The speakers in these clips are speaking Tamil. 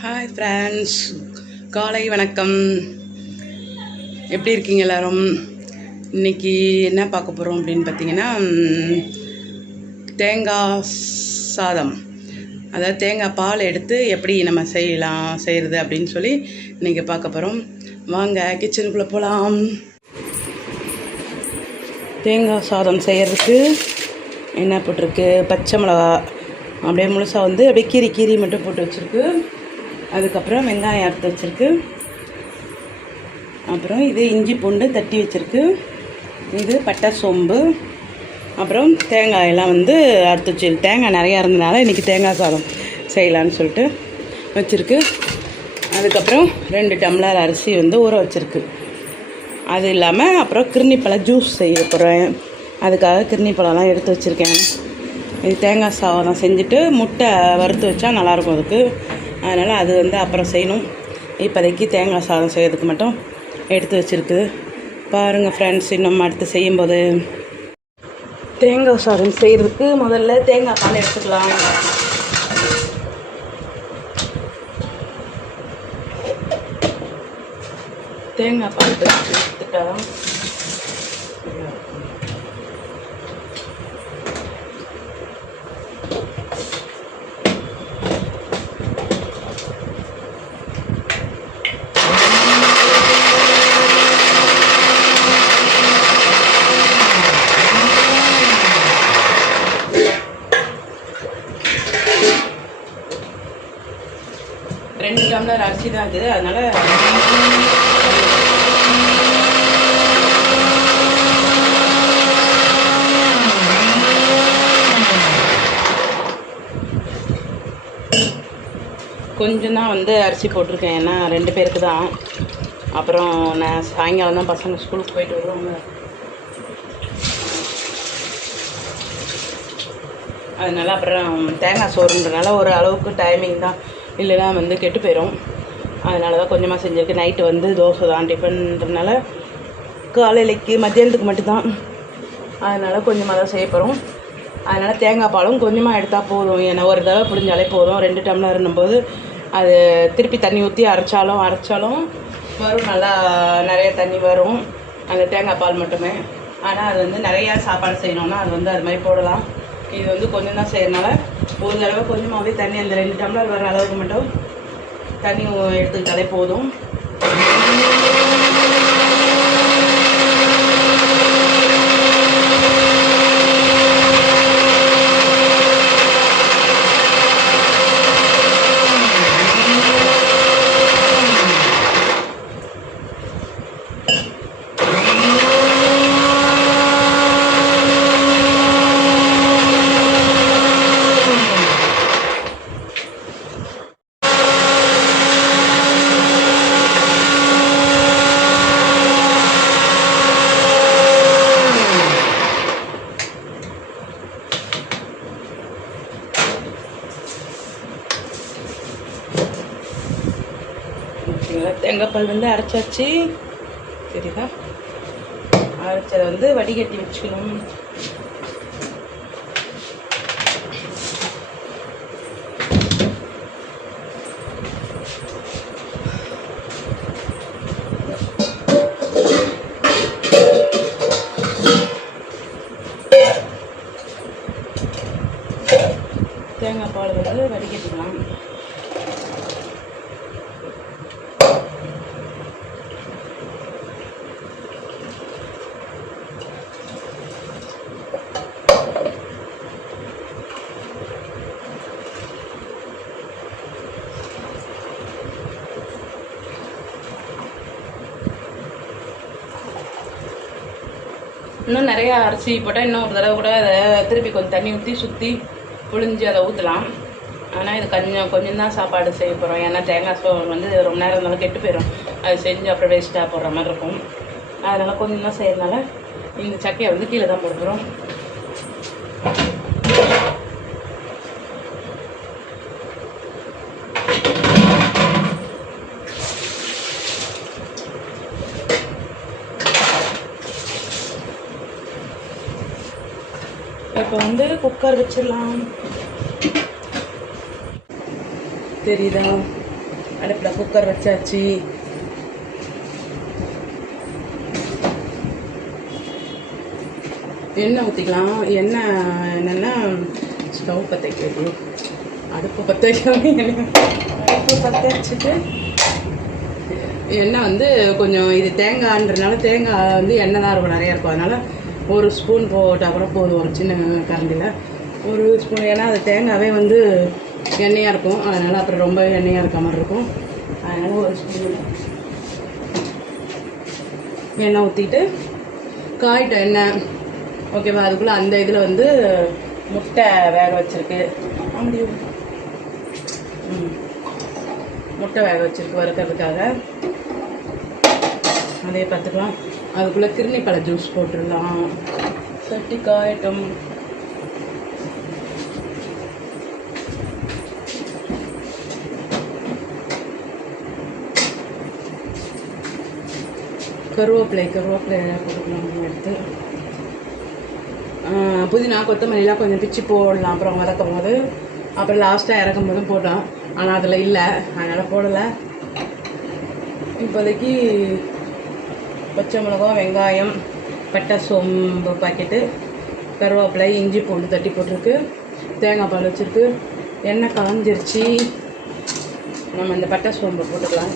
ஹாய் ஃப்ரெண்ட்ஸ், காலை வணக்கம். எப்படி இருக்கீங்க எல்லோரும்? இன்றைக்கி என்ன பார்க்க போகிறோம் அப்படின்னு பார்த்தீங்கன்னா, தேங்காய் சாதம், அதாவது தேங்காய் பால் எடுத்து எப்படி நம்ம செய்கிறது அப்படின்னு சொல்லி இன்றைக்கி பார்க்க போகிறோம். வாங்க கிச்சனுக்குள்ளே போகலாம். தேங்காய் சாதம் செய்கிறதுக்கு என்ன போட்டிருக்கு, பச்சை மிளகா அப்படியே முழுசாக வந்து அப்படியே கீரி மட்டும் போட்டு வச்சுருக்கு. அதுக்கப்புறம் வெங்காயம் அறுத்து வச்சுருக்கு. அப்புறம் இது இஞ்சி பூண்டு தட்டி வச்சுருக்கு. இது பட்டை சோம்பு, அப்புறம் தேங்காயெல்லாம் வந்து அறுத்து வச்சுருக்கு. தேங்காய் நிறையா இருந்தனால இன்றைக்கி தேங்காய் சாதம் செய்யலான்னு சொல்லிட்டு வச்சுருக்கு. அதுக்கப்புறம் 2 டம்ளர் அரிசி வந்து ஊற வச்சுருக்கு. அது இல்லாமல் அப்புறம் கிருணிப்பழம் ஜூஸ் செய்ய போகிறேன். அதுக்காக கிருணிப்பழம்லாம் எடுத்து வச்சுருக்கேன். இது தேங்காய் சாதம் செஞ்சுட்டு முட்டை வறுத்து வச்சா நல்லாயிருக்கும் அதுக்கு. அதனால் அது வந்து அப்புறம் செய்யணும். இப்போதைக்கு தேங்காய் சாதம் செய்கிறதுக்கு மட்டும் எடுத்து வச்சுருக்கு. பாருங்கள் ஃப்ரெண்ட்ஸ், இன்னும் அடுத்து செய்யும்போது தேங்காய் சாதம் செய்கிறதுக்கு முதல்ல தேங்காய் பால் எடுத்துக்கலாம். தேங்காய் பால் எடுத்துட்டா 2 டம்ளர் அரிசி தான் அது. அதனால் கொஞ்சம் தான் வந்து அரிசி போட்டிருக்கேன். ஏன்னா 2 பேருக்கு தான். அப்புறம் நான் சாயங்காலம் தான் பசங்க ஸ்கூலுக்கு போயிட்டு வருவாங்க. அதனால் அப்புறம் தேங்காய் சோறுன்றனால ஒரு அளவுக்கு டைமிங் தான், இல்லைனா வந்து கெட்டு போயிடும். அதனால தான் கொஞ்சமாக செஞ்சுருக்கு. நைட்டு வந்து தோசை தான் டிஃபன்றனால, காலையிலைக்கு மத்தியானத்துக்கு மட்டும்தான். அதனால் கொஞ்சமாக தான் செய்ய போகிறோம். அதனால் தேங்காய் பாலும் கொஞ்சமாக எடுத்தால் போதும். ஏன்னா ஒரு தடவை பிடிஞ்சாலே போதும். 2 டம்ளர்ன்னும் போது அது திருப்பி தண்ணி ஊற்றி அரைச்சாலும் வரும். நல்லா நிறைய தண்ணி வரும் அந்த தேங்காய் பால் மட்டுமே. ஆனால் அது வந்து நிறையா சாப்பாடு செய்யணுன்னா அது வந்து அது மாதிரி போடலாம். இது வந்து கொஞ்சம் தான் செய்யறதுனால ஒரு தடவை கொஞ்சமாகவே தண்ணி, அந்த 2 டம்ளர் வர அளவுக்கு மட்டும் தண்ணி எடுத்துக்கிட்டாலே போதும். தேங்காய் பால் வந்து அரைச்சாச்சு. சரிதா, அரைச்சதை வந்து வடிகட்டி வச்சுக்கணும். தேங்காய் பால் வந்து வடிகட்டிக்கலாம். இன்னும் நிறையா அரிசி போட்டால் இன்னும் ஒரு தடவை கூட அதை திருப்பி கொஞ்சம் தண்ணி ஊற்றி சுற்றி புழிஞ்சு அதை ஊற்றலாம். ஆனால் இது கொஞ்சம் தான் சாப்பாடு செய்ய போகிறோம். ஏன்னா தேங்காய் சோறு வந்து ரொம்ப நேரம் இருந்தாலும் கெட்டு போயிடும். அது செஞ்சு அப்புறம் வேஸ்ட்டாக போடுற மாதிரி இருக்கும். அதனால் கொஞ்சம் தான் செய்யறதுனால இந்த சக்கையை வந்து கீழே தான் போடுறோம். இப்போ வந்து குக்கர் வச்சிடலாம். தெரியுதா? அடுப்பில் குக்கர் வச்சாச்சு. எண்ணெய் ஊற்றிக்கலாம். எண்ணெய் என்னென்னா ஸ்டவ் பற்ற வைக்கிறது, அடுப்பு பற்ற வைக்காம அடுப்பு பற்ற வச்சுட்டு எண்ணெய் வந்து கொஞ்சம் இது தேங்காய்ன்றதுனால தேங்காய் வந்து எண்ணெய் தான் இருக்கும், நிறையா இருக்கும். அதனால் ஒரு ஸ்பூன் போட்டால் கூட போதும், ஒரு சின்ன கரண்டியில் ஒரு ஸ்பூன். ஏன்னா அது தேங்காவே வந்து எண்ணெயாக இருக்கும், அதனால் அப்புறம் ரொம்ப எண்ணெயாக இருக்க மாதிரி இருக்கும். அதனால் ஒரு ஸ்பூன் எண்ணெய் ஊற்றிட்டு காயிட்ட எண்ணெய் ஓகேவா. அதுக்குள்ளே அந்த இதில் வந்து முட்டை வேக வச்சுருக்கு, முட்டை வேக வச்சுருக்கு வறுக்கிறதுக்காக. அதே பார்த்துக்கலாம். அதுக்குள்ளே கிருணிப்பழ ஜூஸ் போட்டுடலாம். சட்டி காயட்டும். கருவேப்பிலை போட்டுக்கலாம் எடுத்து. புதினா கொத்தமல்லிலாம் கொஞ்சம் பிச்சு போடலாம் அப்புறம் வதக்கும் போது. அப்புறம் லாஸ்ட்டாக இறக்கும் போதும் போட்டோம், ஆனால் அதில் இல்லை, அதனால் போடலை. இப்போதைக்கு பச்சை மிளகாய், வெங்காயம், பட்டை, சோம்பு பாக்கெட்டு, கருவேப்பிலை, இஞ்சி பூண்டு தட்டி போட்டிருக்கு, தேங்காய் பால் வச்சுருக்கு. எண்ணெய் காஞ்சிருச்சு. நம்ம இந்த பட்டை சோம்பு போட்டுக்கலாம்.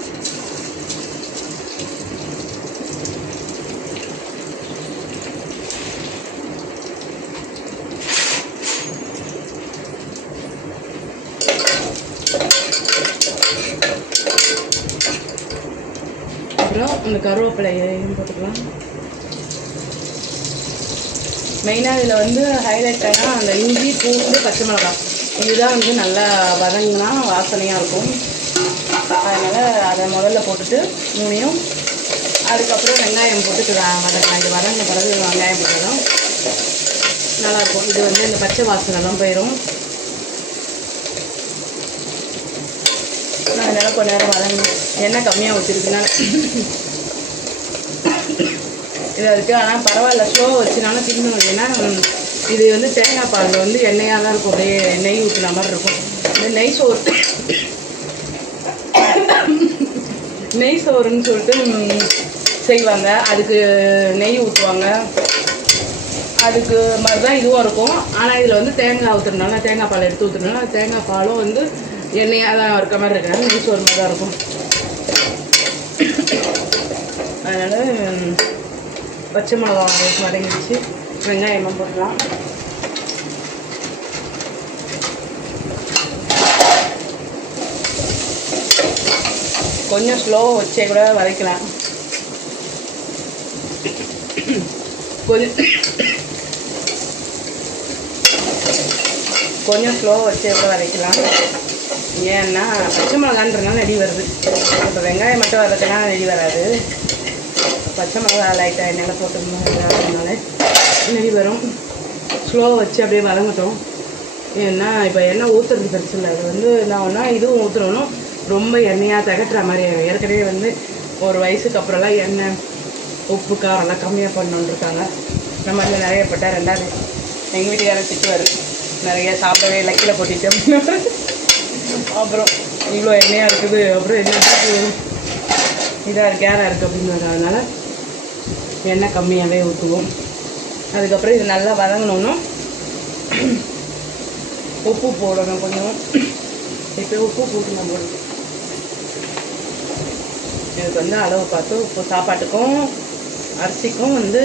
அப்புறம் இந்த கருவேப்பிலையும் போட்டுக்கலாம். மெயினாக இதில் வந்து ஹைலைட் ஆனால் அந்த இஞ்சி பூண்டு பச்சை மிளகாய் இதுதான் வந்து நல்லா வதங்கினா வாசனையாக இருக்கும். அதனால் அதை முதல்ல போட்டுட்டு மூணையும், அதுக்கப்புறம் வெங்காயம் போட்டு வதங்கலாம். இது வதங்கின பிறகு வெங்காயம் போட்டுதான் நல்லாயிருக்கும். இது வந்து இந்த பச்சை வாசனைலாம் போயிடும். அதனால் கொஞ்ச நேரம் வதங்கணும். எண்ணெய் கம்மியாக ஊற்றிருக்குன்னா இது இருக்குது. ஆனால் பரவாயில்ல, ஸ்லோவாக வச்சுனாலும் திங்கணும். ஏன்னா இது வந்து தேங்காய் பாலில் வந்து எண்ணெயாக தான் இருக்கும், அப்படியே நெய் ஊற்றின மாதிரி இருக்கும். இந்த நெய் சோறுன்னு சொல்லிட்டு செய்வாங்க, அதுக்கு நெய் ஊற்றுவாங்க, அதுக்கு மாதிரி தான் இதுவும் இருக்கும். ஆனால் இதில் வந்து தேங்காய் ஊற்றுறதுனால, தேங்காய் பால் எடுத்து ஊற்றுறதுனால தேங்காய் பாலும் வந்து எண்ணெயாக தான் இருக்க மாதிரி இருக்கிறாங்க, நெய் சோறு மாதிரி தான் இருக்கும். அதனால் பச்சை மிளகாய் வதங்கிடுச்சு, வெங்காயமாக போடலாம். கொஞ்சம் ஸ்லோவாக வச்சே கூட வதக்கலாம். கொஞ்சம் ஸ்லோவாக வச்சே கூட வதக்கலாம். ஏன்னா பச்சை மிளகான்றதுனால நெடி வருது. இப்போ வெங்காயம் மட்டும் வதக்கினா நெடி வராது. பச்சை மிளகா லைட்டாக எண்ணெயில் போட்டுருந்தோம்னால நெடி வரும். ஸ்லோவாக வச்சு அப்படியே வதங்கட்டும். ஏன்னா இப்போ எண்ணெய் ஊற்றுறது பிரச்சனை இல்லை. அது வந்து என்ன ஒன்றா இதுவும் ஊற்றுறோம் ரொம்ப எண்ணெயாக தகட்டுற மாதிரி. ஏற்கனவே வந்து ஒரு வயசுக்கு அப்புறம்லாம் எண்ணெய் உப்பு காரம்லாம் கம்மியாக பண்ணணுன்னு இருக்காங்க. நம்ம வந்து நிறைய போட்டால் ரெண்டாவது எங்கள் வீட்டுக்காரர் திட்டுவார், நிறைய சாப்பிடவே இல்லை கீழே போட்டுட்டு அப்படின்னு. அப்புறம் இவ்வளோ எண்ணெயாக இருக்குது, அப்புறம் என்ன இதாக இருக்குது கேராக இருக்குது அப்படின்னு. அதனால் எண்ணெய் கம்மியாகவே ஊற்றுவோம். அதுக்கப்புறம் இது நல்லா வதங்கணுன்னா உப்பு போடணும் கொஞ்சம். இப்போ உப்பு போட்டு நம்ம இதுக்கு வந்து அளவு பார்த்து உப்பு சாப்பாட்டுக்கும் அரிசிக்கும் வந்து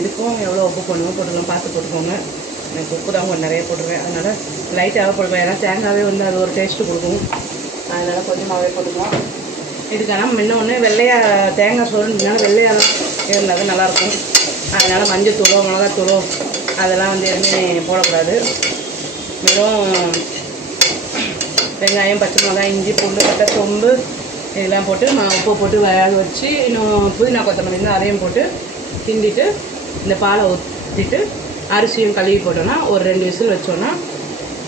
இதுக்கும் எவ்வளோ உப்பு போடணும் போட்டுக்கலாம், பார்த்து போட்டுக்கோங்க. எனக்கு உப்பு தான் கொஞ்சம் நிறைய போட்டுருவேன், அதனால் லைட்டாகவே போட்டுக்குவேன். ஏன்னா தேங்காவே வந்து அது ஒரு டேஸ்ட்டு கொடுக்கும், அதனால் கொஞ்சமாகவே போட்டுக்கலாம். இதுக்கான இன்னொன்று வெள்ளையாக தேங்காய் சோறுனால வெள்ளையாக தான் இருந்தால் நல்லாயிருக்கும். அதனால் மஞ்சத்தூளோ மிளகாத்தூளோ அதெல்லாம் வந்து எதுவுமே போடக்கூடாது. வெறும் வெங்காயம், பச்சை மிளகாய், இஞ்சி பூண்டு, பட்டை, சோம்பு இதெல்லாம் போட்டு உப்பு போட்டு வேக வச்சு, இன்னும் புதினா கொத்தமல்லி இருந்தால் அதையும் போட்டு கிண்டிட்டு இந்த பாலை ஊற்றிட்டு அரிசியும் கழுவி போட்டோன்னா ஒரு 2 விசில் வச்சோன்னா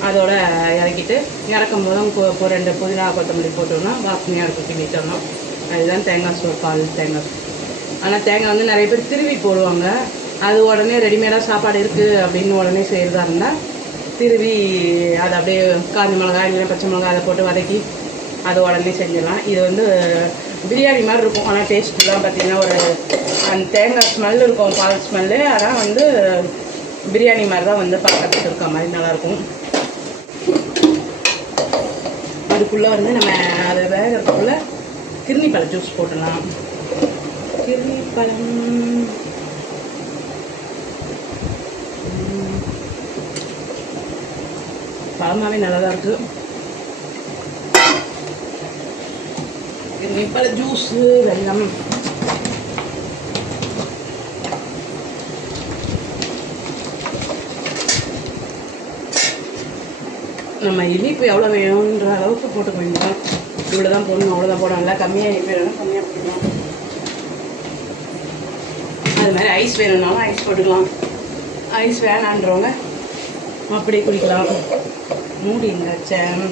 அதோட இறக்கிட்டு இறக்கும் போதும் 2 புதினா கொத்தமல்லி போட்டோன்னா வாசனையாக இருக்கும் கிண்டிட்டோம்னா. அதுதான் தேங்காய் சோறு, பால் தேங்காய். ஆனால் தேங்காய் வந்து நிறைய பேர் திருவி போடுவாங்க, அது உடனே ரெடிமேடாக சாப்பாடு இருக்குது அப்படின்னு உடனே செய்கிறதா இருந்தால் திருவி அதை அப்படியே காஞ்ச மிளகாய் இல்லைன்னா பச்சை மிளகாய் அதை போட்டு வதக்கி அதை உடனே செஞ்சிடலாம். இது வந்து பிரியாணி மாதிரி இருக்கும். ஆனால் டேஸ்ட்லாம் பார்த்திங்கன்னா ஒரு அந்த தேங்காய் ஸ்மெல் இருக்கும், பால் ஸ்மெல்லு. ஆனால் வந்து பிரியாணி மாதிரி தான் வந்து பார்க்கறதுக்கு இருக்க மாதிரி நல்லாயிருக்கும். அதுக்குள்ளே வந்து நம்ம அதை வேகிறதுக்குள்ளே கிர்னி பழம் ஜூஸ் போட்டுடலாம். கிர்னி பழம் பழமாவே நல்லா தான் இருக்குது. கிர்னி பழ ஜூஸு வெல்லம் நம்ம இனிப்பு எவ்வளோ வேணுன்ற அளவுக்கு போட்டுக்க வேண்டியதான். இவ்வளோ தான் போடணும், அவ்வளோதான் போடணும். நல்லா கம்மியாக இனிப்பு வேணும்னா கம்மியாக போட்டுக்கலாம். அது மாதிரி ஐஸ் வேணும்னாலும் ஐஸ் போட்டுக்கலாம். ஐஸ் வேணான்றவங்க அப்படியே குடிக்கலாம். மூடிங்க வச்சேன்.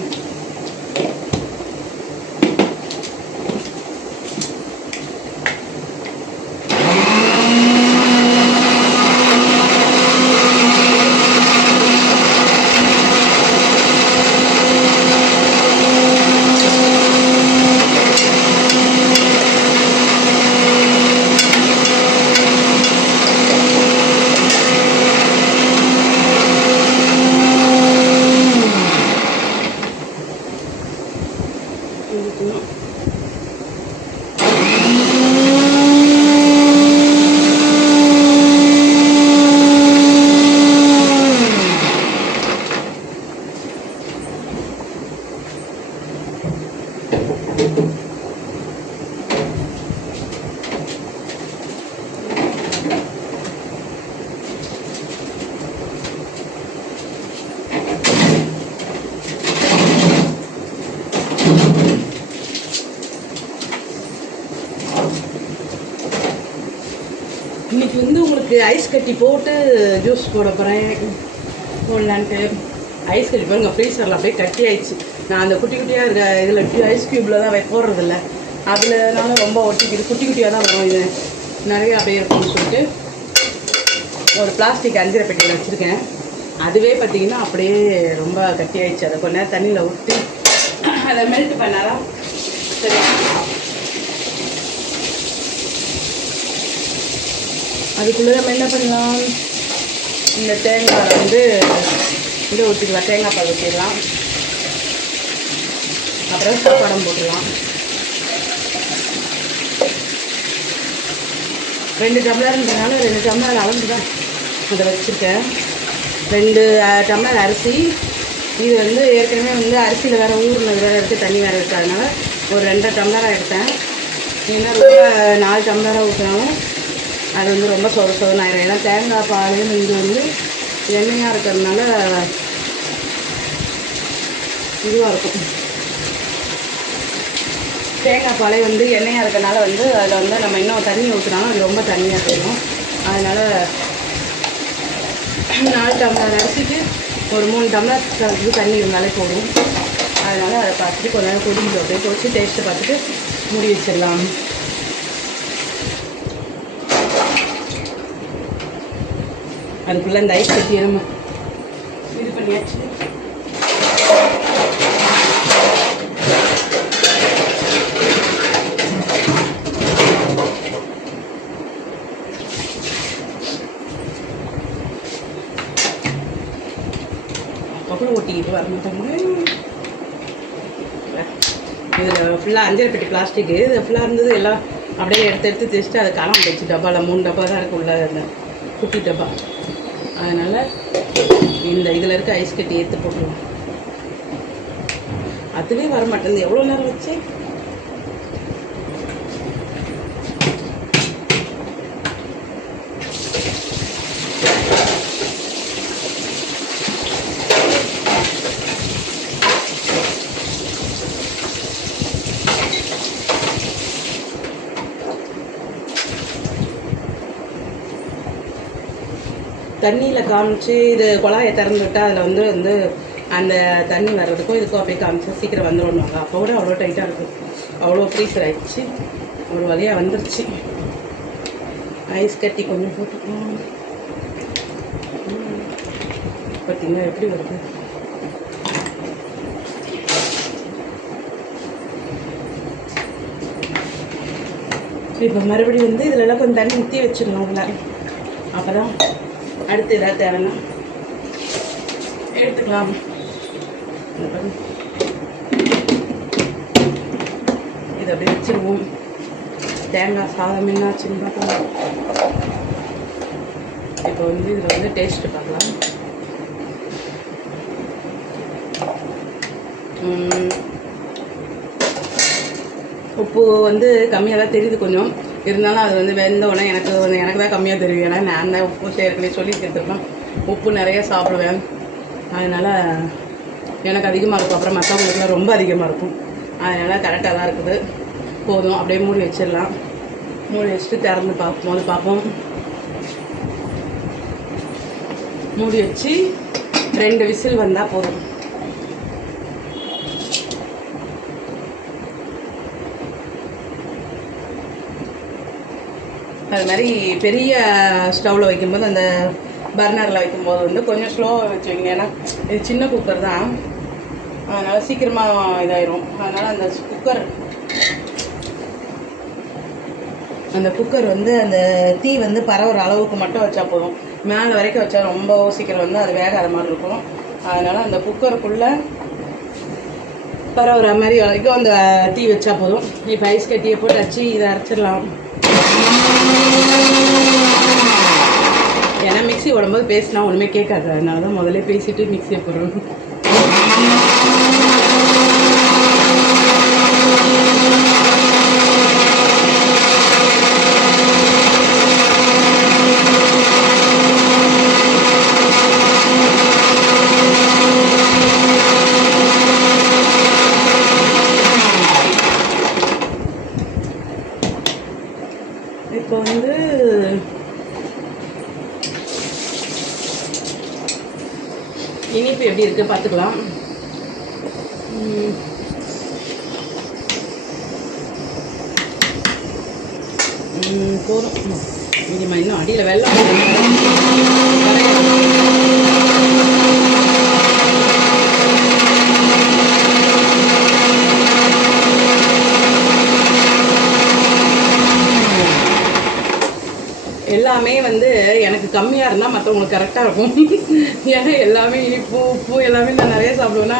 இன்றைக்கி வந்து உங்களுக்கு ஐஸ் கட்டி போட்டு ஜூஸ் போட போகிறேன் போடலான்ட்டு. ஐஸ் கட்டி பாருங்க ஃப்ரீசரில் அப்படியே கட்டி ஆயிடுச்சு. நான் அந்த குட்டி குட்டியாக இருக்க இதில் ஐஸ் க்யூப்பில் தான் போடுறதில்ல, அதுலனால ரொம்ப ஒட்டிக்கிது. குட்டி குட்டியாக தான் வரும். இது நிறைய அப்படியே இருக்கும்னு சொல்லிட்டு ஒரு பிளாஸ்டிக் அஞ்சரை பெட்டியில் வச்சுருக்கேன். அதுவே பார்த்திங்கன்னா அப்படியே ரொம்ப கட்டி ஆயிடுச்சு. அதை கொஞ்ச நேரம் தண்ணியில் ஊற்றி அதை மெல்ட் பண்ணாதான் சரி. அதுக்குள்ளே நம்ம என்ன பண்ணலாம், இந்த தேங்காய் வந்து இதை ஊற்றிக்கலாம். தேங்காய் பால் ஊற்றிடலாம். அப்புறம் சாப்பாடம் போட்டுடலாம். 2 டம்ளர்ன்றதுனால 2 டம்ளர் அளந்து தான் அதை வச்சுருக்கேன். 2 டம்ளர் அரிசி. இது வந்து ஏற்கனவே வந்து அரிசியில் வேறு ஊரில் வேறு இருக்குது, தண்ணி வேறு இருக்குது. அதனால் ஒரு 2 டம்ளராக எடுத்தேன். ஏன்னா ரொம்ப 4 டம்ளராக ஊற்றினாலும் அது வந்து ரொம்ப சொதன்னு ஆயிடும். ஏன்னா தேங்காய் பால் இது வந்து எண்ணெயாக இருக்கிறதுனால இதுவாக இருக்கும். தேங்காய் பாலே வந்து எண்ணெயாக இருக்கிறதுனால வந்து அதில் வந்து நம்ம இன்னும் தண்ணி ஊற்றினாலும் அது ரொம்ப தண்ணியாக போயிடும். அதனால் 4 டம்ளர் அரிசிக்கு ஒரு 3 டம்ளர் தண்ணி இருந்தாலே போதும். அதனால் அதை பார்த்துட்டு கொஞ்ச நேரம் கொதிக்கிட்டு அப்படியே கொதிச்சு டேஸ்ட்டை பார்த்துட்டு மூடி வச்சிடலாம். அதுக்குள்ளே இந்த ஐஸ் கட்டி நம்ம இது பண்ணியாச்சு. அப்புறம் ஒட்டிக்கிட்டு வர மாட்டாங்க. இதில் ஃபுல்லாக அஞ்சரை பெட்டி பிளாஸ்டிக்கு இது ஃபுல்லாக இருந்தது. எல்லாம் அப்படியே எடுத்து தேய்ச்சிட்டு அதை காணாமல் போயிடுச்சு. டப்பாவில் 3 டப்பா தான் இருக்குது உள்ள, அந்த குட்டி டப்பா. அதனால் இந்த இதில் இருக்க ஐஸ் கட்டி ஏற்று போட்டுருவோம். அதுவே வர மாட்டேங்குது. எவ்வளோ நேரம் வச்சு தண்ணியில் காமிச்சு இது குழாயை திறந்துவிட்டால் அதில் வந்து அந்த தண்ணி வர்றதுக்கும் இதுக்கும் அப்படியே காமிச்சு சீக்கிரம் வந்துடுவாங்க. அப்போ கூட அவ்வளோ டைட்டாக இருக்கும். அவ்வளோ ஃப்ரீசர் ஆகிடுச்சு. ஒரு வழியாக வந்துருச்சு. ஐஸ் கட்டி கொஞ்சம் போட்டுக்கலாம். பார்த்தீங்கன்னா எப்படி வருது. இப்போ மறுபடியும் வந்து இதிலெல்லாம் கொஞ்சம் தண்ணி ஊற்றி வச்சிடணும். அதில் அப்போ தான் அடுத்து ஏதாவது தேவைன்னா எடுத்துக்கலாம். இதை அப்படி வச்சுருவோம். தேங்காய் சாதம் என்னாச்சுன்னு பார்க்கலாம். இப்போ வந்து இதில் வந்து டேஸ்ட்டு பார்க்கலாம். உப்பு வந்து கம்மியாக தான் தெரியுது கொஞ்சம். இருந்தாலும் அது வந்து வெந்த உடனே எனக்கு தான் கம்மியாக தெரியும். ஏன்னா நான் தான் உப்பு சேர்க்கலே சொல்லி சேர்த்துருப்பேன். உப்பு நிறைய சாப்பிடுவேன். அதனால் எனக்கு அதிகமாக இருக்கும். அப்புறம் மற்றவங்களுக்குலாம் ரொம்ப அதிகமாக இருக்கும். அதனால் கரெக்டாக தான் இருக்குது. போதும், அப்படியே மூடி வச்சிடலாம். மூடி வச்சுட்டு திறந்து பார்ப்போம். மூடி வச்சு 2 விசில் வந்தால் போதும். அது மாதிரி பெரிய ஸ்டவ்வில் வைக்கும்போது, அந்த பர்னரில் வைக்கும்போது வந்து கொஞ்சம் ஸ்லோவாக வச்சு வைங்க. ஏன்னா இது சின்ன குக்கர் தான், அதனால் சீக்கிரமாக இதாயிரும். அதனால் அந்த குக்கர் வந்து அந்த தீ வந்து பரவுற அளவுக்கு மட்டும் வச்சா போதும். மேலே வரைக்கும் வச்சா ரொம்ப சீக்கிரம் வந்து அது வேகாத மாதிரி இருக்கும். அதனால் அந்த குக்கருக்குள்ளே பரவுற மாதிரி வரைக்கும் அந்த தீ வச்சா போதும். இப்போ ஐஸ் கட்டியை போட்டு வச்சு இதை அரைச்சிடலாம். ஏன்னா மிக்ஸி ஓடும்போது பேசினா ஒன்றுமே கேட்காது. அதனால தான் முதல்ல பேசிட்டு மிக்ஸியை போடுறோம். இப்போ வந்து இனிப்பு எப்படி இருக்குது பார்த்துக்கலாம். போதும். மீடியமாக இன்னும் அடியில் வெள்ளம் எல்லாமே வந்து எனக்கு கம்மியாக இருந்தால் மற்றவங்களுக்கு கரெக்டாக இருக்கும். ஏன்னா எல்லாமே இனிப்பு உப்பு எல்லாமே நான் நிறைய சாப்பிடுவேன்னா,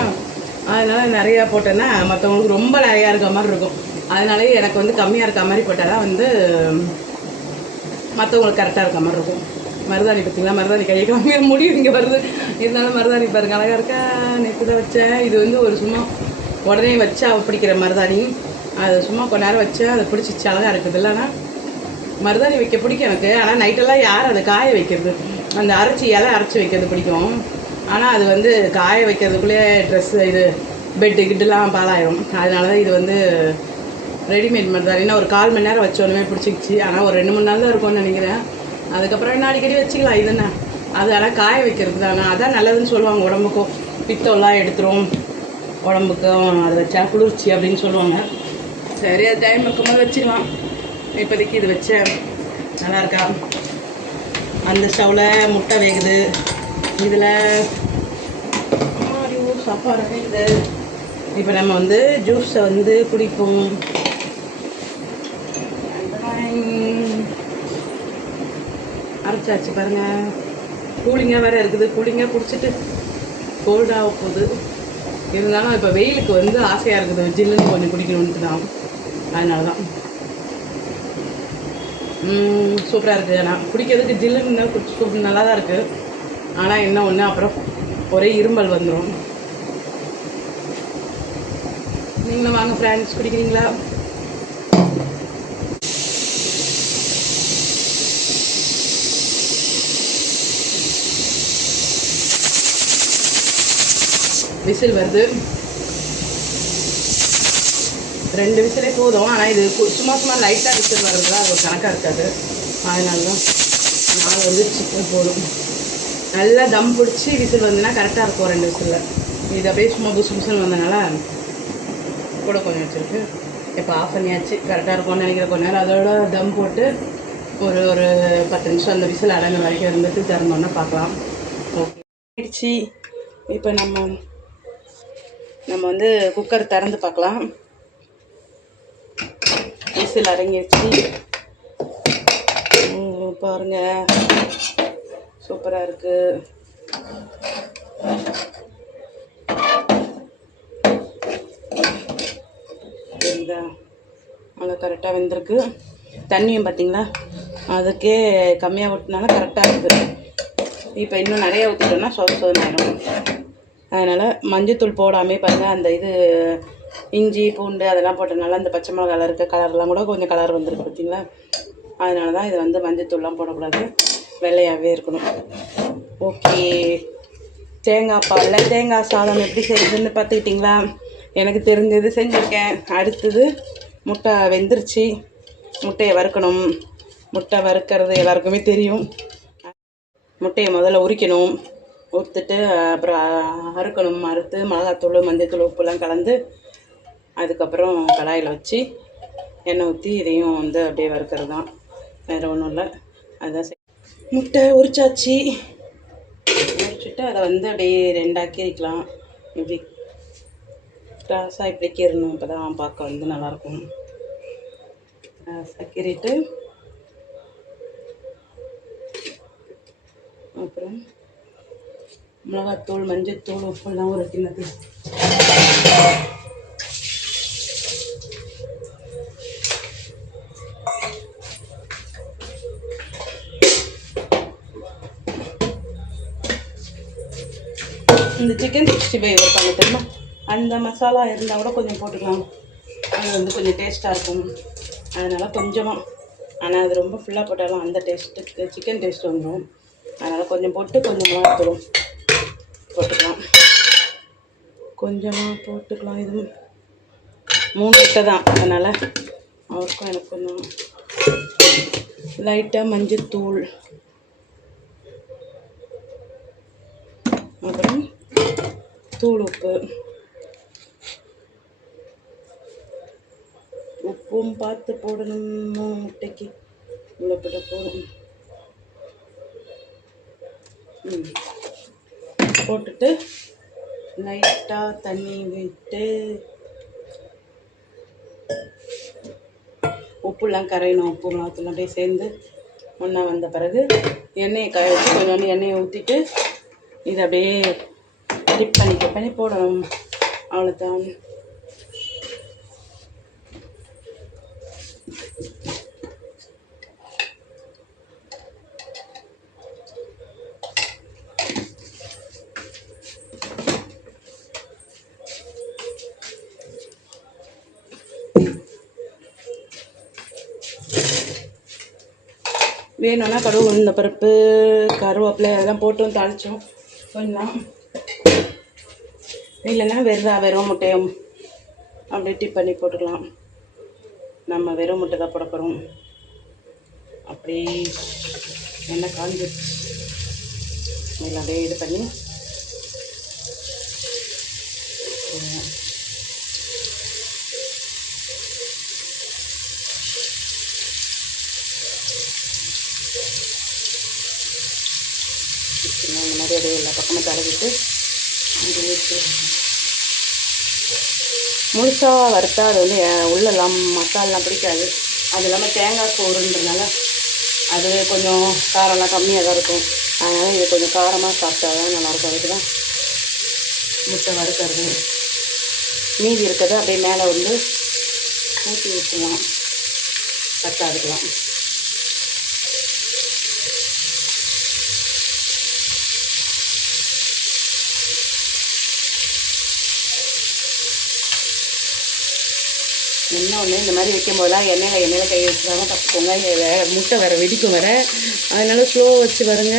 அதனால் நிறையா போட்டேன்னா மற்றவங்களுக்கு ரொம்ப நிறையா இருக்க மாதிரி இருக்கும். அதனாலே எனக்கு வந்து கம்மியாக இருக்க மாதிரி போட்டால் தான் வந்து மற்றவங்களுக்கு கரெக்டாக இருக்க மாதிரி இருக்கும். மருதாணி பார்த்திங்களா, மருதாணி கையை கம்மியாக முடியும் இங்கே வருது. இருந்தாலும் மருதாணி பாருங்க அழகாக இருக்கா. நேற்று தான் வச்சேன். இது வந்து ஒரு சும்மா உடனே வச்சா பிடிக்கிற மருதாணி. அது சும்மா கொஞ்ச நேரம் வச்சா அதை பிடிச்சிச்சு, அழகாக இருக்குது. இல்லைன்னா மருதாணி வைக்க பிடிக்கும் எனக்கு. ஆனால் நைட்டெல்லாம் யார் அதை காய வைக்கிறது, அந்த இலை அரைச்சி வைக்கிறது பிடிக்கும். ஆனால் அது வந்து காய வைக்கிறதுக்குள்ளேயே ட்ரெஸ்ஸு இது பெட்டு கிட்டெலாம் பாலாயிரும். அதனால தான் இது வந்து ரெடிமேட் மருதாணின்னா ஒரு 1/4 மணி நேரம் வச்சோன்னே பிடிச்சிக்கிச்சு. ஆனால் ஒரு 2-3 நாள் தான் இருக்கும்னு நினைக்கிறேன். அதுக்கப்புறம் என்ன அடிக்கடி வச்சுக்கலாம். இதுன்னு அது ஆனால் காய வைக்கிறது தானே, அதான் நல்லதுன்னு சொல்லுவாங்க. உடம்புக்கும் பித்தம்லாம் எடுத்துரும், உடம்புக்கும் அது வச்சா குளிர்ச்சி அப்படின்னு சொல்லுவாங்க. சரி, அது டைம் இருக்கும்போது வச்சுக்கலாம். இப்போதைக்கு இது வச்சேன். நல்லா இருக்கா? அந்த ஸ்டவ்வில் முட்டை வேகுது. இதில் சாப்பாடு வேகுது. இப்போ நம்ம வந்து ஜூஸை வந்து குடிப்போம். அரைச்சாச்சு பாருங்கள். கூலிங்காக வேறு இருக்குது. கூலிங்காக குடிச்சிட்டு கோல்டாக போகுது. இருந்தாலும் இப்போ வெயிலுக்கு வந்து ஆசையாக இருக்குது, ஜில்லுன்னு கொஞ்சம் குடிக்கணுன்ட்டு தான். அதனால தான் சூப்பராக இருக்குது. ஆனால் குடிக்கிறதுக்கு ஜில்லுன்னு குடிச்சு நல்லா தான் இருக்குது. ஆனால் என்ன ஒன்று, அப்புறம் ஒரே இருமல் வந்துடும். நீங்களும் வாங்க ஃப்ரெண்ட்ஸ், குடிக்கிறீங்களா? விசில் வருது. 2 விசிலே போதும். ஆனால் இது சும்மா லைட்டாக விசில் வர்றதுலாம் அது கணக்காக இருக்காது. அதனால தான் 4 வந்துருச்சு போதும். நல்லா தம் பிடிச்சி விசில் வந்துன்னா கரெக்டாக இருக்கும் 2 விசிலில். இது அப்படியே சும்மா புதுசு வந்தனால கூட கொஞ்சம் வச்சுருக்கு. இப்போ ஆஃப் பண்ணியாச்சு. கரெக்டாக இருக்கும்னு நினைக்கிற கொஞ்ச நேரம் அதோட தம் போட்டு ஒரு 10 நிமிஷம் அந்த விசில் அடங்குற வரைக்கும் இருந்துட்டு திறந்தோன்னா பார்க்கலாம். ஓகே. அடங்கிருச்சு. இப்போ நம்ம வந்து குக்கர் திறந்து பார்க்கலாம். விசில் அடங்கிருச்சு பாருங்க, சூப்பராக இருக்குது. சரிதா, அவ்வளோ கரெக்டாக வெந்திருக்கு. தண்ணியும் பார்த்திங்களா, அதுக்கே கம்மியாக ஊற்றினால கரெக்டாக இருக்குது. இப்போ இன்னும் நிறையா ஊற்றிட்டோம்னா சொதனாயிடும். அதனால் மஞ்சத்தூள் போடாமே பாருங்கள், அந்த இது இஞ்சி பூண்டு அதெல்லாம் போட்டனால அந்த பச்சை மிளகாவில் இருக்க கலர்லாம் கூட கொஞ்சம் கலர் வந்துருக்கு பார்த்திங்களா. அதனால தான் இது வந்து மஞ்சத்தூள்லாம் போடக்கூடாது, வெள்ளையாகவே இருக்கணும். ஓகே, தேங்காய் பாலில் தேங்காய் சாதம் எப்படி செய்யுதுன்னு பார்த்துக்கிட்டிங்களா? எனக்கு தெரிஞ்சது செஞ்சுருக்கேன். அடுத்தது முட்டை வெந்துருச்சு, முட்டையை வறுக்கணும். முட்டை வறுக்கிறது எல்லாருக்குமே தெரியும். முட்டையை முதல்ல உரிக்கணும், ஊற்றுட்டு அப்புறம் அறுக்கணும். அறுத்து மிளகாத்தூள் மஞ்சத்தூள் உப்புலாம் கலந்து அதுக்கப்புறம் கடாயில் வச்சு எண்ணெய் ஊற்றி இதையும் வந்து அப்படியே வறுக்கிறது தான், வேறு ஒன்றும் இல்லை. அதுதான் முட்டை உரிச்சாச்சு. உரிச்சிட்டு அதை வந்து அப்படியே ரெண்டாக்கி வைக்கலாம். இப்படி கிராஸாக இப்படி கீறணும், இப்போ தான் பார்க்க வந்து நல்லாயிருக்கும். கிராஸாக கீறிட்டு அப்புறம் மிளகாத்தூள் மஞ்சத்தூள் உப்புலாம் ஒரு கிண்ணத்து இந்த சிக்கன் 65 இருப்பாங்க தெரியுமா, அந்த மசாலா இருந்தால் கூட கொஞ்சம் போட்டுக்கலாம். அது வந்து கொஞ்சம் டேஸ்ட்டாக இருக்கும். அதனால் கொஞ்சமாக, ஆனால் அது ரொம்ப ஃபுல்லாக போட்டாலும் அந்த டேஸ்ட்டுக்கு சிக்கன் டேஸ்ட் வந்துடும். அதனால் கொஞ்சம் போட்டு கொஞ்சம் மிளகாத்தூளும் போட்டுக்கலாம். கொஞ்சமாக போட்டுக்கலாம். இது 3 முட்டை தான், அதனால் அவருக்கும் எனக்கு கொஞ்சம் லைட்டாக மஞ்சத்தூள், அப்புறம் தூள் உப்பும் பார்த்து போடணும். முட்டைக்கு இவ்வளோ போட்ட போதும். போட்டுட்டு லைட்டாக தண்ணி விட்டு உப்புலாம் கரையணும். உப்பு மிளகாத்தூள் அப்படியே சேர்ந்து ஒன்றா வந்த பிறகு எண்ணெயை காய வச்சு கொஞ்சோண்டு எண்ணெயை ஊற்றிட்டு இதை அப்படியே டிப் பண்ணி போடணும். அவ்வளோதான். வேணும்னா கடுகு உளுந்த பருப்பு கருவேப்பிலை அதெல்லாம் போட்டும் தாளித்தோம் பண்ணலாம். இல்லைன்னா வெறும் முட்டையும் அப்படியே டிப் பண்ணி போட்டுக்கலாம். நம்ம வெறும் முட்டை தான் போட போகிறோம். அப்படியே எண்ணெய் காஞ்சி இதில் அப்படியே இது பண்ணி இந்த மாதிரி அப்படியே எல்லா பக்கமும் தடவிட்டு முழுசாக வறுத்தா அது வந்து உள்ளெல்லாம் மசாலாம் பிடிக்காது. அது இல்லாமல் தேங்காய் சோறுன்றதுனால அது கொஞ்சம் காரம்லாம் கம்மியாக தான் இருக்கும். அதனால் இது கொஞ்சம் காரமாக சாப்பிட்டா தான் நல்லாயிருக்கும். அதுக்கு தான் முட்டை வறுக்கிறது. மீதி இருக்கிறது அப்படியே மேலே வந்து ஊற்றி விட்டுலாம், பத்தாதுக்கலாம். இன்னொன்று, இந்த மாதிரி வைக்கும் போதெல்லாம் எண்ணெயில் கை வச்சுக்காமல் பார்த்துக்கோங்க. முட்டை வேறு வெடிக்கும் வேறு. அதனால் ஸ்லோ வச்சு வருங்க,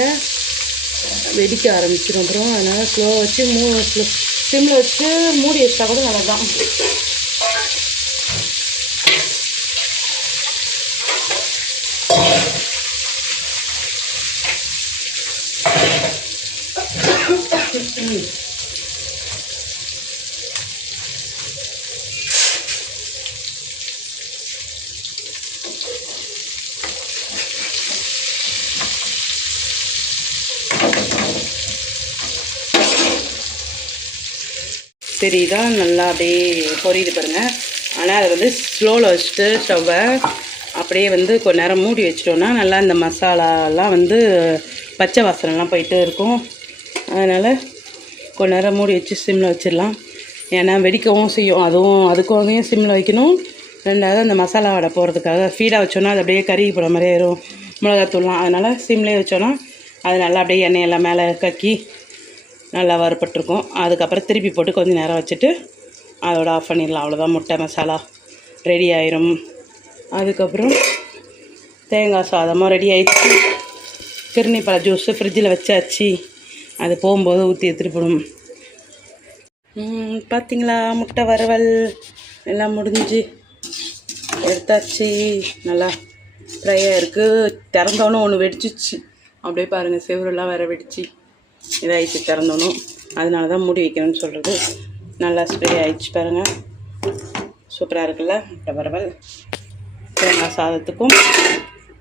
வெடிக்க ஆரம்பிச்சிடும் அப்புறம். அதனால் ஸ்லோ வச்சு சிம்மில் வச்சு மூடி வச்சா கூட நல்லதுதான். தெரியுதா? நல்லா அப்படியே பொரியுது பாருங்கள். ஆனால் அதை வந்து ஸ்லோவில் வச்சுட்டு ஸ்டவ்வை அப்படியே வந்து கொஞ்ச நேரம் மூடி வச்சிட்டோன்னா நல்லா இந்த மசாலாலாம் வந்து பச்சை வாசனைலாம் போயிட்டு இருக்கும். அதனால் கொஞ்ச நேரம் மூடி வச்சு சிம்மில் வச்சிடலாம். ஏன்னா வெடிக்கவும் செய்யும். அதுக்கும் சிம்மில் வைக்கணும். ரெண்டாவது அந்த மசாலா வடை போகிறதுக்காக ஃபீடாக வச்சோன்னா அது அப்படியே கருகி போகிற மாதிரி ஆயிரும் மிளகாத்தூள்லாம். அதனால் சிம்லேயே வச்சோன்னா அது நல்லா அப்படியே எண்ணெயெல்லாம் மேலே கக்கி நல்லா வறுப்பட்டுருக்கும். அதுக்கப்புறம் திருப்பி போட்டு கொஞ்சம் நேரம் வச்சுட்டு அதோட ஆஃப் பண்ணிடலாம். அவ்வளோதான், முட்டை மசாலா ரெடி ஆயிரும். அதுக்கப்புறம் தேங்காய் சாதமும் ரெடி ஆயிடுச்சு. கிருணிப்பழ ஜூஸு ஃப்ரிட்ஜில் வச்சாச்சு. அது போகும்போது ஊற்றி எடுத்துகிட்டு போகணும். பார்த்திங்களா, முட்டை வறுவல் எல்லாம் முடிஞ்சு எடுத்தாச்சு. நல்லா ஃப்ரையாக இருக்குது. திறந்தோன்னு ஒன்று வெடிச்சிச்சு. அப்படியே பாருங்கள், செவரெல்லாம் வேறு வெடிச்சு இதாகிடுச்சு திறந்தோணும். அதனால தான் மூடி வைக்கணும்னு சொல்கிறது. நல்லா ஸ்ப்ரே ஆகிடுச்சு பாருங்கள். சூப்பராக இருக்குல்ல முட்டை வறுவல். தேங்காய் சாதத்துக்கும்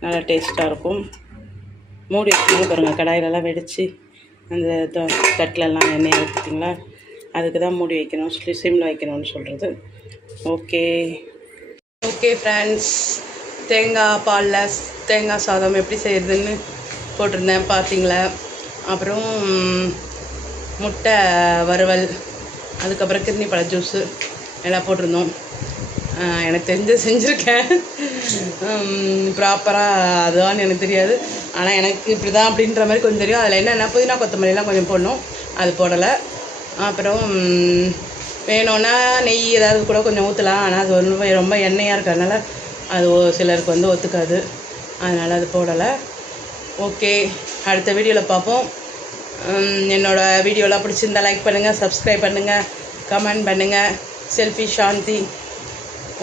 நல்லா டேஸ்ட்டாக இருக்கும். மூடி வைக்கணும் பாருங்கள். கடாயிலெல்லாம் வெடித்து அந்த தட்டிலெல்லாம் எண்ணெய் ஊற்றிட்டிங்களா, அதுக்கு தான் மூடி வைக்கணும், சிம்மில் வைக்கணும்னு சொல்கிறது. ஓகே ஃப்ரெண்ட்ஸ், தேங்காய் பாலில் தேங்காய் சாதம் எப்படி செய்கிறதுன்னு போட்டிருந்தேன் பார்த்தீங்களா. அப்புறம் முட்டை வறுவல், அதுக்கப்புறம் கிருணிப்பழ ஜூஸு எல்லாம் போட்டிருந்தோம். எனக்கு தெரிஞ்சு செஞ்சுருக்கேன். ப்ராப்பராக அதுதான் எனக்கு தெரியாது. ஆனால் எனக்கு இப்படி தான் அப்படின்ற மாதிரி கொஞ்சம் தெரியும். அதில் என்னென்ன புதினா கொத்தமல்லிலாம் கொஞ்சம் போடணும், அது போடலை. அப்புறம் வேணும்னா நெய் ஏதாவது கூட கொஞ்சம் ஊற்றலாம். ஆனால் அது ரொம்ப எண்ணெயாக இருக்கிறதுனால அது சிலருக்கு வந்து ஒத்துக்காது. அதனால் அது போடலை. ஓகே, அடுத்த வீடியோவில் பார்ப்போம். என்னோடய வீடியோலாம் பிடிச்சிருந்தா லைக் பண்ணுங்கள், சப்ஸ்கிரைப் பண்ணுங்கள், கமெண்ட் பண்ணுங்கள். Selfie Shanti.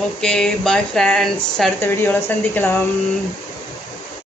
Okay, bye friends. அடுத்த வீடியோவில் சந்திக்கலாம்.